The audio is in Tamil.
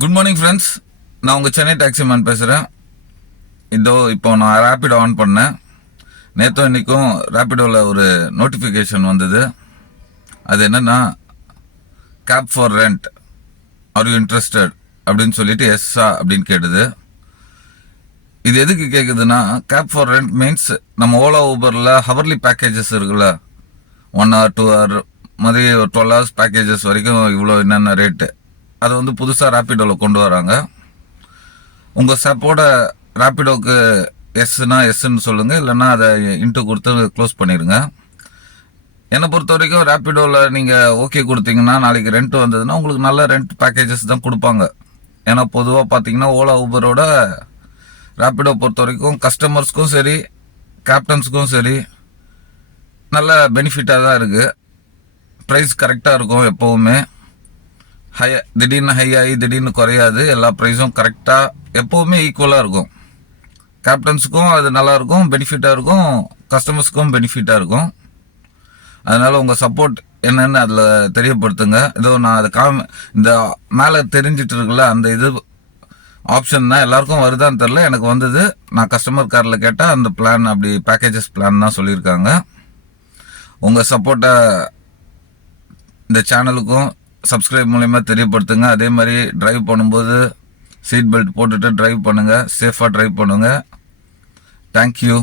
குட் மார்னிங் ஃப்ரெண்ட்ஸ், நான் உங்கள் சென்னை டாக்ஸி மேன் பேசுகிறேன். இப்போ நான் ரேப்பிடோ ஆன் பண்ணேன். நேற்றும் இன்றைக்கும் ரேப்பிடோவில் ஒரு நோட்டிஃபிகேஷன் வந்தது. அது என்னென்னா, cab for rent, are you interested அப்படின்னு சொல்லிட்டு எஸ்ஸா அப்படின்னு கேட்டுது. இது எதுக்கு கேட்குதுன்னா, கேப் ஃபார் ரெண்ட் மீன்ஸ் நம்ம ஓலா ஊபரில் ஹவர்லி பேக்கேஜஸ் இருக்குல்ல, 1 hour 2 hour மாதிரி 12 hours பேக்கேஜஸ் வரைக்கும் இவ்வளோ என்னென்ன ரேட்டு, அதை வந்து புதுசாக ரேப்பிடோவில் கொண்டு வராங்க. உங்கள் சப்போட ரேப்பிடோக்கு எஸ்னா எஸ்ன்னு சொல்லுங்கள், இல்லைன்னா அதை இன்ட்டு கொடுத்து க்ளோஸ் பண்ணிடுங்க. என்னை பொறுத்த வரைக்கும் ரேப்பிடோவில் நீங்கள் ஓகே கொடுத்தீங்கன்னா, நாளைக்கு ரெண்ட் வந்ததுன்னா உங்களுக்கு நல்ல ரெண்ட் பேக்கேஜஸ் தான் கொடுப்பாங்க. ஏன்னா பொதுவாக பார்த்தீங்கன்னா ஓலா ஊபரோட ரேப்பிடோ பொறுத்த வரைக்கும் கஸ்டமர்ஸ்க்கும் சரி கேப்டன்ஸுக்கும் சரி நல்ல பெனிஃபிட்டாக தான் இருக்குது. ப்ரைஸ் கரெக்டாக இருக்கும், எப்போவுமே திடீர்னு ஹை ஆகி திடீர்னு குறையாது. எல்லா ப்ரைஸும் கரெக்டாக எப்போவுமே ஈக்குவலாக இருக்கும். கேப்டன்ஸுக்கும் அது நல்லாயிருக்கும், பெனிஃபிட்டாக இருக்கும், கஸ்டமர்ஸுக்கும் பெனிஃபிட்டாக இருக்கும். அதனால் உங்கள் சப்போர்ட் என்னன்னு அதில் தெரியப்படுத்துங்க. ஏதோ நான் அதை இந்த மேலே தெரிஞ்சிட்டு இருக்குல்ல, அந்த இது ஆப்ஷன் தான் எல்லாருக்கும் வருதான்னு தெரில, எனக்கு வந்தது. நான் கஸ்டமர் காரில் கேட்டால் அந்த பிளான் அப்படி பேக்கேஜஸ் பிளான் தான் சொல்லியிருக்காங்க. உங்கள் சப்போர்ட்டை இந்த சேனலுக்கும் சப்ஸ்கிரைப் மூலயமா தெரியப்படுத்துங்க. அதே மாதிரி டிரைவ் பண்ணும்போது சீட் பெல்ட் போட்டுட்டு டிரைவ் பண்ணுங்கள், சேஃபாக டிரைவ் பண்ணுங்கள். தேங்க்யூ.